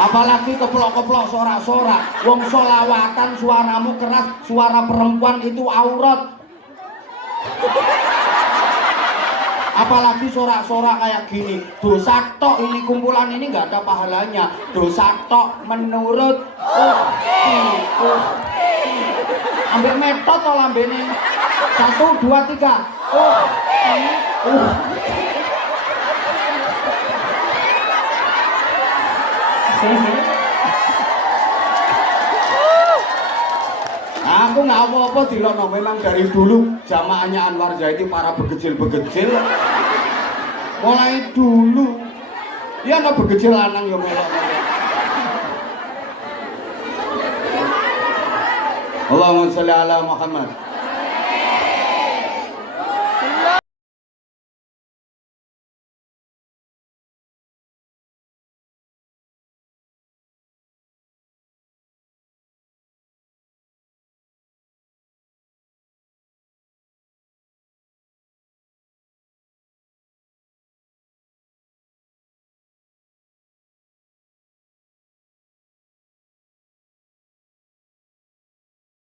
Apalagi keplok-keplok sorak-sorak. Wong solawatan suaramu keras, suara perempuan itu aurat. Apalagi sorak-sorak kayak gini. Dosa tok ini, kumpulan ini nggak ada pahalanya. Dosa tok menurut ambil metode atau lambene. 1, 2, 3. Aku nggak apa-apa dilono, memang dari dulu jamaahnya Anwar Zaidi para begecil-begecil mulai dulu ya no begecil lanang yo melok. Allahumma sholli ala Muhammad.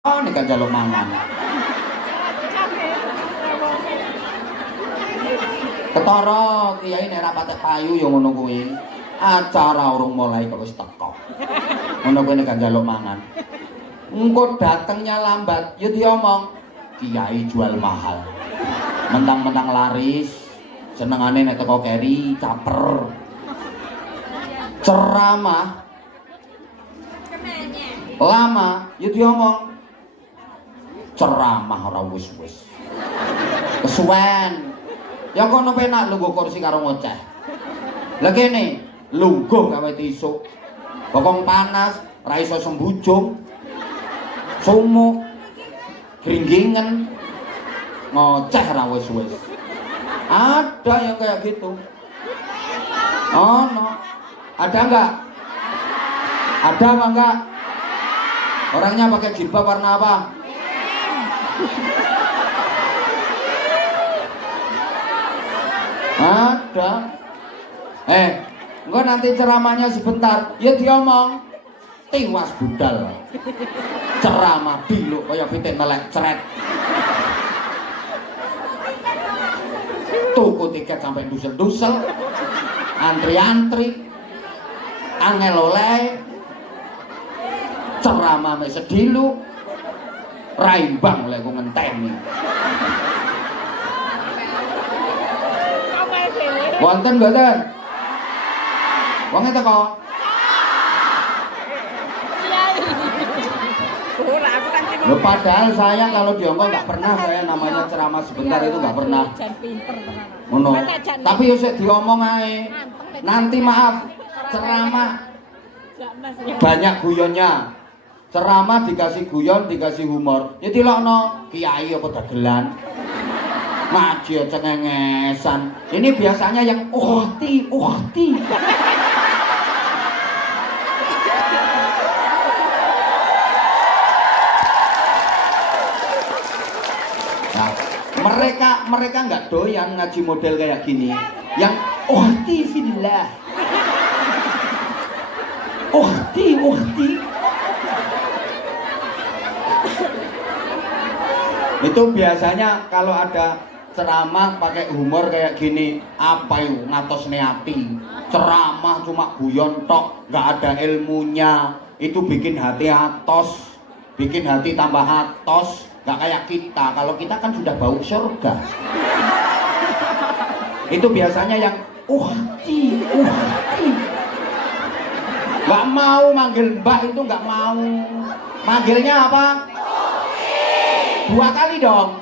Oh, ini kan jaluk mangan. Ketara kiai nek ra patek payu ya ngono kuwi. Acara urung mulai kok wis teko. Ngono kuwi nek kan jaluk mangan. Engko datengnya lambat, ya diomong kiai jual mahal. Mentang-mentang laris, senengane nek teko keri caper. Ceramah lama, ya diomong ceramah ora wis-wis. Kesuwen. Ya kono penak lungguh kursi karo ngoceh. Lah kene lungguh gawe tisuk. Bokong panas, ra iso sembujung. Sumuk. Gringgingen. Ngoceh ra wis-wis. Ada yang kayak gitu. Oh, no. Ada enggak? Ada apa enggak? Orangnya pakai jilbab warna apa? Ada. Enggak nanti ceramahnya sebentar, ya diomong tiwas budal. Ceramah diluk kaya pitik melek ceret. Tuku tiket sampai dusel-dusel. Antri-antri. Angel oleh. Ceramah mek sedilu. Raimbang lek ku ngenteni. Wonten mboten? Wong e teko. Loh, padahal saya kalau di Hongkong nggak pernah saya namanya ceramah sebentar itu nggak pernah. Ngono. Tapi yo sik diomong ae. Nanti maaf, ceramah banyak guyonnya. Ceramah dikasih guyon, dikasih humor. Ya dilokno kiai apa dagelan. Ngaji cengengesan. Ini biasanya yang uhti. Nah, mereka nggak doyan ngaji model kayak gini. Yang uhti fillah. Uhti. Itu biasanya kalau ada ceramah pakai humor kayak gini, apa itu ngatos neati. Ceramah cuma guyon tok, nggak ada ilmunya. Itu bikin hati atos, bikin hati tambah atos. Nggak kayak kita. Kalau kita kan sudah bau surga. Itu biasanya yang uhti. Nggak mau manggil mbak itu nggak mau. Manggilnya apa? Dua kali dong.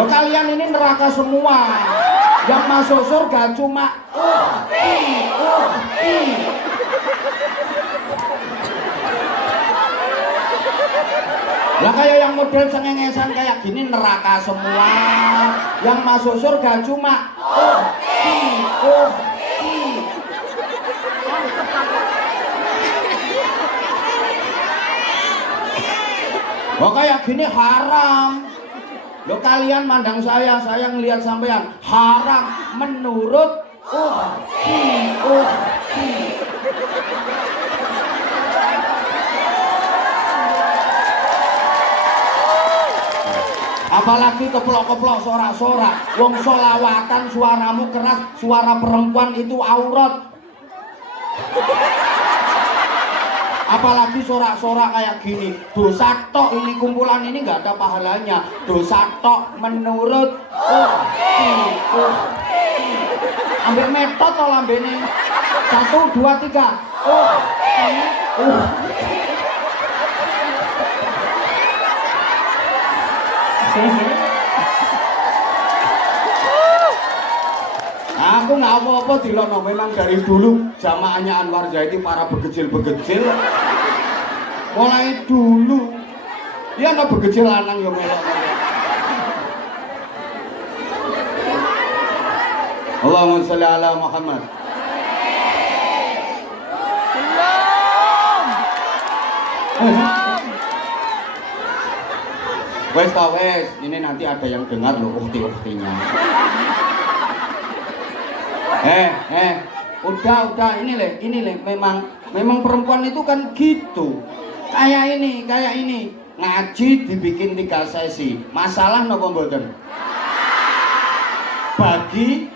Lo kalian ini neraka semua. Yang masuk surga cuma Lah kayak yang model cengengesan kayak gini neraka semua. Yang masuk surga cuma Oh kayak gini haram. Lo kalian mandang saya ngelihat sampean haram menurut ukti. Apalagi keplok-keplok sorak-sorak. Wong solawatan suaramu keras, suara perempuan itu aurat. Apalagi sorak-sorak kayak gini. Dosa tok ini, kumpulan ini nggak ada pahalanya. Dosa tok menurut ambil metode atau lambene 1, 2, 3 Aku nggak apa-apa dilono, memang dari dulu jamaahnya Anwar Zaidi para begecil-begecil mulai dulu ya no begecil lanang yo melok. Allahumma sholli ala Muhammad. Wes tau wes, ini nanti ada yang dengar loh ukti-uktinya. Udah, ini le, memang perempuan itu kan gitu. Kayak ini, ngaji dibikin 3 sesi. Masalah nopo mboten? Bagi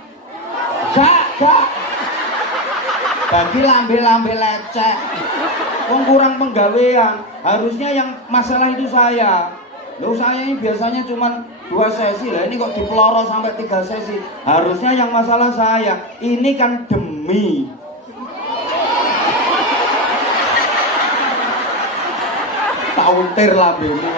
bagi lambe-lambe lecek. Wong kurang penggawean. Harusnya yang masalah itu saya. Loh saya ini biasanya cuma 2 sesi lah, ini kok dipeloro sampai 3 sesi. Harusnya yang masalah saya. Ini kan demi tauntir lambemu.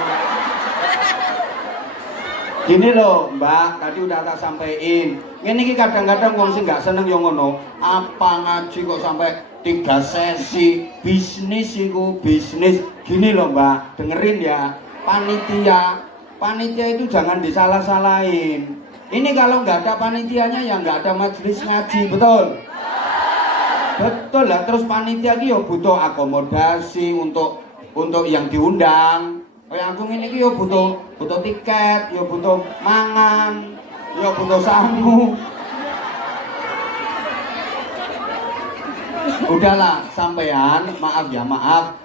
Gini loh Mbak, tadi udah tak sampein. Ini kadang-kadang wong sing gak seneng yo ngono. Apa ngaji kok sampai 3 sesi? Bisnis iku bisnis. Gini loh Mbak, dengerin ya. Panitia itu jangan disalah-salahin. Ini kalau nggak ada panitianya ya nggak ada majelis ngaji, betul? Betul lah. Terus panitia ini yo butuh akomodasi untuk yang diundang. Yang aku ini yo butuh tiket, yo butuh mangan, yo butuh sangu. Udahlah sampean, maaf,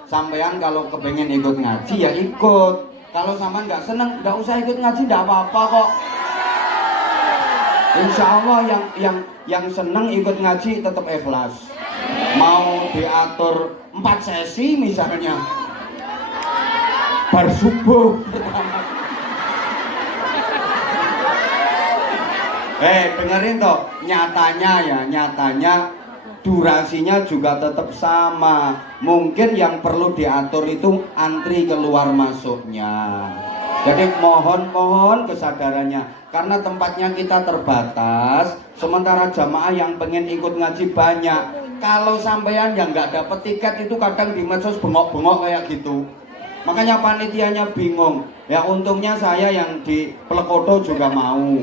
sampean kalau kepengen ikut ngaji ya ikut. Kalau sampean nggak seneng, nggak usah ikut ngaji, nggak apa-apa kok. Insya Allah yang seneng ikut ngaji tetap ikhlas. Mau diatur 4 sesi misalnya, bar subuh. Dengerin toh, nyatanya durasinya juga tetap sama. Mungkin yang perlu diatur itu antri keluar masuknya. Jadi mohon kesadarannya, karena tempatnya kita terbatas, sementara jamaah yang pengen ikut ngaji banyak. Kalau sampean yang nggak dapet tiket itu kadang di medsos bengok-bengok kayak gitu. Makanya panitianya bingung. Ya untungnya saya yang di Plekoto juga mau.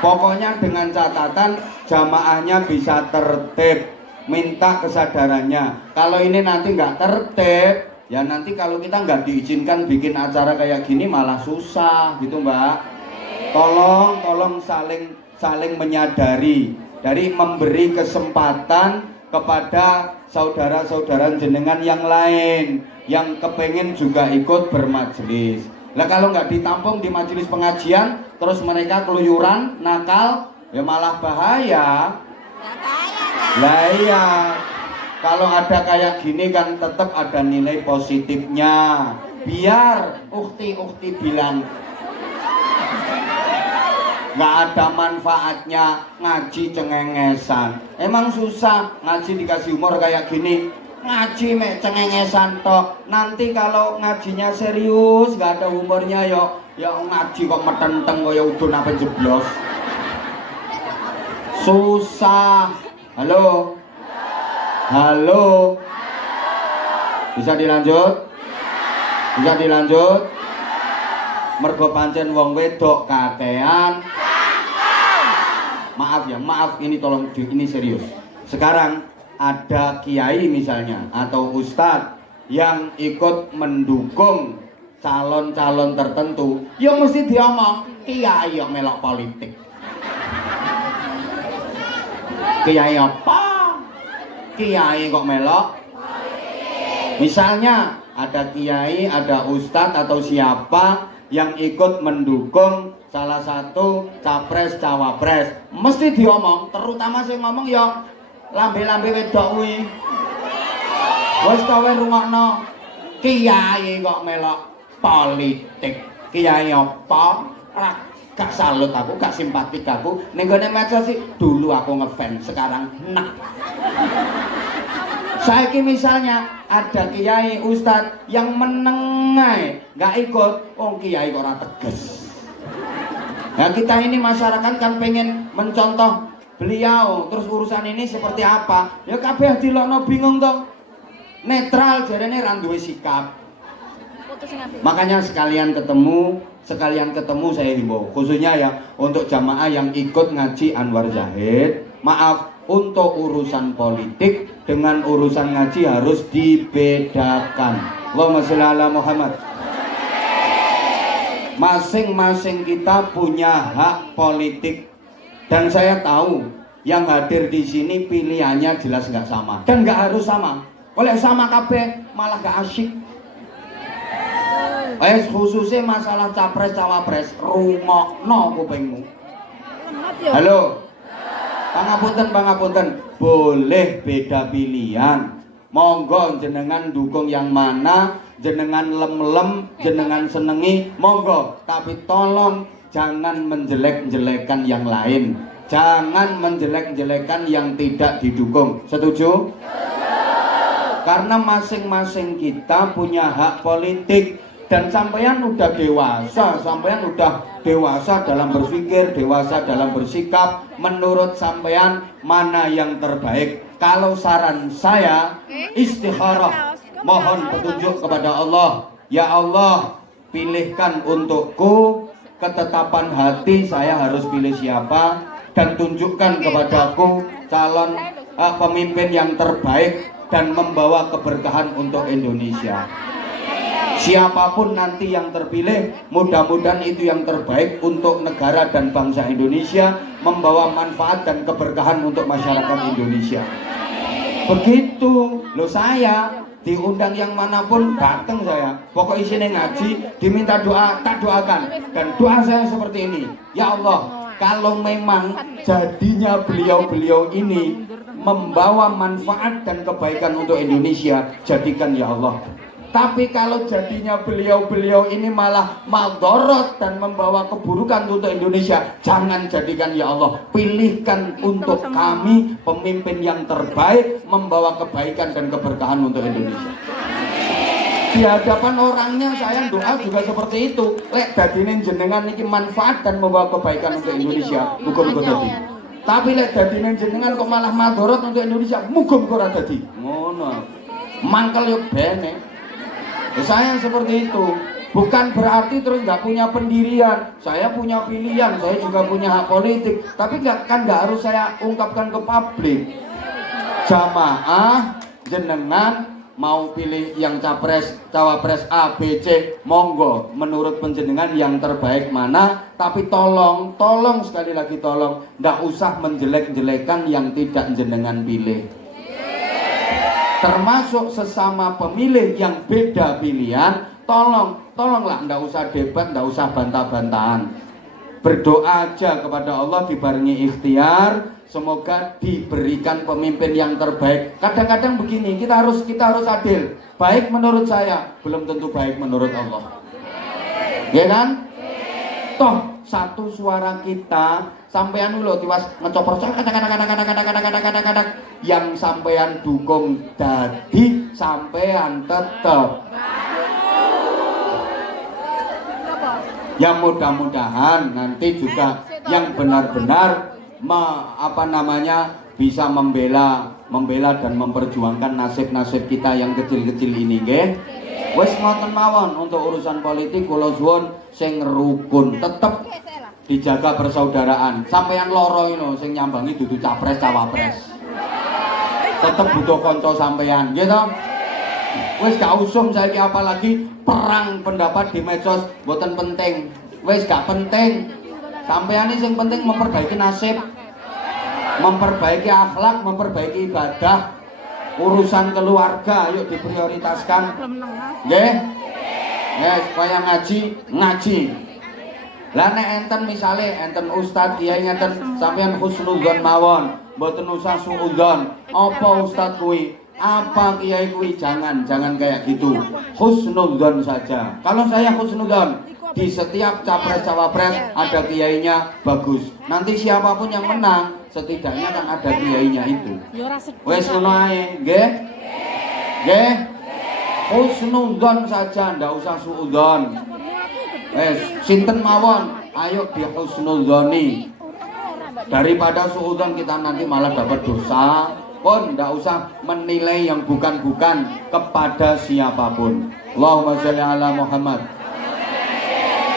Pokoknya dengan catatan jamaahnya bisa tertib, minta kesadarannya. Kalau ini nanti nggak tertib, ya nanti kalau kita nggak diizinkan bikin acara kayak gini malah susah gitu Mbak. Tolong saling menyadari, dari memberi kesempatan kepada saudara-saudara jenengan yang lain yang kepengen juga ikut bermajelis. Lah kalau nggak ditampung di majelis pengajian, terus mereka keluyuran, nakal, ya malah bahaya. Lah iya, kalau ada kayak gini kan tetap ada nilai positifnya. Biar ukti-ukti bilang nggak ada manfaatnya ngaji cengengesan. Emang susah ngaji dikasih humor kayak gini. Ngaji mek cengengesan tok. Nanti kalau ngajinya serius nggak ada humornya ya ngaji kok metenteng kaya udun apa jeblos. Susah. Halo. Bisa dilanjut? Mergo pancen wong wedok kakean. Maaf ini tolong ini serius. Sekarang ada kiai misalnya atau ustadz yang ikut mendukung calon-calon tertentu, ya mesti diomong kiai kok melok politik. Kiai apa? Kiai kok melok? Misalnya ada kiai, ada ustadz atau siapa yang ikut mendukung salah satu capres cawapres, mesti diomong, terutama sing ngomong ya lambe-lambe wedok kuwi. Wis kowe rungokno, kiai kok melok politik. Kiai apa? Gak salut aku, gak simpatik aku. Ning gone medsos sih dulu aku ngefans, sekarang nak. Saiki misalnya ada kiai ustadz yang menengai gak ikut, kiai kok ora tegas. Nah kita ini masyarakat kan pengen mencontoh beliau, terus urusan ini seperti apa? Ya kabeh dilokno bingung toh. Netral jarene ra duwe sikap. Makanya sekalian ketemu saya himbau, khususnya ya untuk jamaah yang ikut ngaji Anwar Zahid. Maaf, untuk urusan politik dengan urusan ngaji harus dibedakan. Allahumma sholli ala Muhammad. Masing-masing kita punya hak politik, dan saya tahu yang hadir di sini pilihannya jelas nggak sama, dan nggak harus sama. Oleh sama kabeh malah nggak asyik. Khususnya masalah capres cawapres, rungokno kupingmu. Halo, pangapunten, boleh beda pilihan. Monggo jenengan dukung yang mana, jenengan lem-lem, jenengan senengi, monggo. Tapi tolong jangan menjelek-jelekan yang lain. Jangan menjelek-jelekan yang tidak didukung. Setuju? Karena masing-masing kita punya hak politik. Dan sampean udah dewasa dalam berpikir, dewasa dalam bersikap. Menurut sampean mana yang terbaik? Kalau saran saya istikharah, mohon petunjuk kepada Allah. Ya Allah, pilihkan untukku ketetapan hati, saya harus pilih siapa, dan tunjukkan kepadaku calon pemimpin yang terbaik dan membawa keberkahan untuk Indonesia. Siapapun nanti yang terpilih, mudah-mudahan itu yang terbaik untuk negara dan bangsa Indonesia, membawa manfaat dan keberkahan untuk masyarakat Indonesia. Begitu loh, saya diundang yang manapun datang saya. Pokok isinya ngaji, diminta doa, tak doakan. Dan doa saya seperti ini, ya Allah, kalau memang jadinya beliau-beliau ini membawa manfaat dan kebaikan untuk Indonesia, jadikan ya Allah. Tapi kalau jadinya beliau-beliau ini malah maldorot dan membawa keburukan untuk Indonesia, jangan jadikan ya Allah. Pilihkan untuk kami pemimpin yang terbaik, membawa kebaikan dan keberkahan untuk Indonesia. Di hadapan orangnya saya doa juga seperti itu. Lek dadine jenengan iki manfaat dan membawa kebaikan untuk Indonesia, muga-muga dadi. Tapi lek dadine jenengan kok malah maldorot untuk Indonesia, muga-muga ora dadi. Ngono. Mangkel yo bene. Saya seperti itu, bukan berarti terus nggak punya pendirian. Saya punya pilihan, saya juga punya hak politik, tapi nggak harus saya ungkapkan ke publik. Jamaah jenengan mau pilih yang capres cawapres A, B, C, monggo. Menurut penjenengan yang terbaik mana? Tapi tolong sekali lagi tolong, nggak usah menjelek-jelekan yang tidak jenengan pilih. Termasuk sesama pemilih yang beda pilihan, tolonglah, nggak usah debat, nggak usah bantah-bantahan. Berdoa aja kepada Allah, dibarengi ikhtiar, semoga diberikan pemimpin yang terbaik. Kadang-kadang begini, kita harus adil. Baik menurut saya, belum tentu baik menurut Allah. Ya kan? Toh satu suara kita sampean lho tiwas ngecopor kadang-kadang yang sampean dukung dadi sampean tetep. Yang mudah-mudahan nanti juga yang benar-benar bisa membela dan memperjuangkan nasib-nasib kita yang kecil-kecil ini, nggih. Wis ngoten mawon. Untuk urusan politik kula suwun sing rukun, tetep dijaga persaudaraan. Sampeyan loro ino sing nyambangi dudu capres cawapres. Tetep butuh kanca sampeyan, nggih to? Wis gak usum saiki apalagi perang pendapat di medsos mboten penting. Wis gak penting. Sampeyan sing penting memperbaiki nasib, memperbaiki akhlak, memperbaiki ibadah, urusan keluarga yuk diprioritaskan. Nggih? Yes, kaya ngaji. Lah nek enten misale enten ustaz kiai ngeten sampeyan husnudzon mawon, mboten usah suudzon. Apa ustaz kuwi? Apa kiai kuwi? Jangan kayak gitu. Husnudzon saja. Kalau saya husnudzon di setiap capres cawapres ada kiainya bagus. Nanti siapapun yang menang setidaknya kan ada kiainya itu. Wes ngono ae, nggih? Nggih? Husnudzon saja, ndak usah suudzon. Wes sinten mawon, ayo di husnudzoni. Daripada suudzon kita nanti malah dapat dosa. Pun ndak usah menilai yang bukan-bukan kepada siapapun. Allahumma sholli ala Muhammad.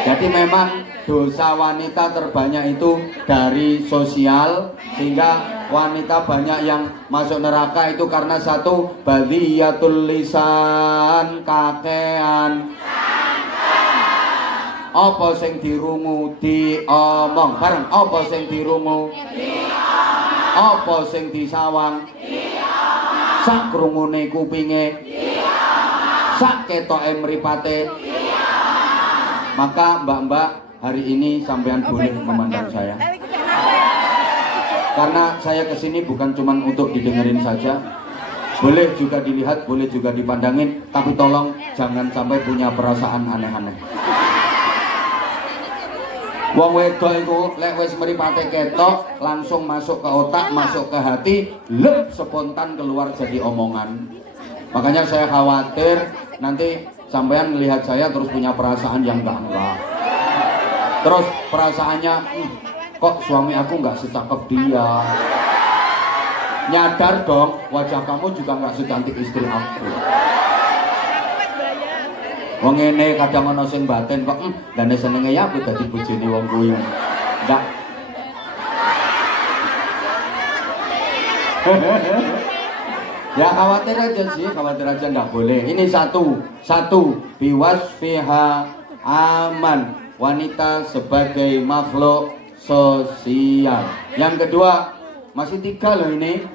Jadi memang dosa wanita terbanyak itu dari sosial, sehingga wanita banyak yang masuk neraka itu karena satu, badiyatul lisan, kakean. Apa sing dirungu diomong bareng, apa sing dirungu diomong, apa sing disawang diomong, sak krungune kupinge diomong, sak ketoke mripate. Maka mbak-mbak hari ini sampean boleh memandang saya, karena saya kesini bukan cuma untuk didengerin saja, boleh juga dilihat, boleh juga dipandangin, tapi tolong jangan sampai punya perasaan aneh-aneh. Wong wedok iku lek wis mripate ketok langsung masuk ke otak, masuk ke hati, lep spontan keluar jadi omongan. Makanya saya khawatir nanti sampean melihat saya terus punya perasaan yang enggak. Terus perasaannya, kok suami aku enggak secakep dia. Nyadar dong, wajah kamu juga enggak secantik istri aku. Wong ngene kadang ana sing batin kok, dane senenge ya aku dadi bojone wong kuwi. Enggak. Ya khawatir aja sih, khawatir aja nggak boleh. Ini satu biwasfiha aman, wanita sebagai makhluk sosial. Yang kedua, masih 3 loh ini.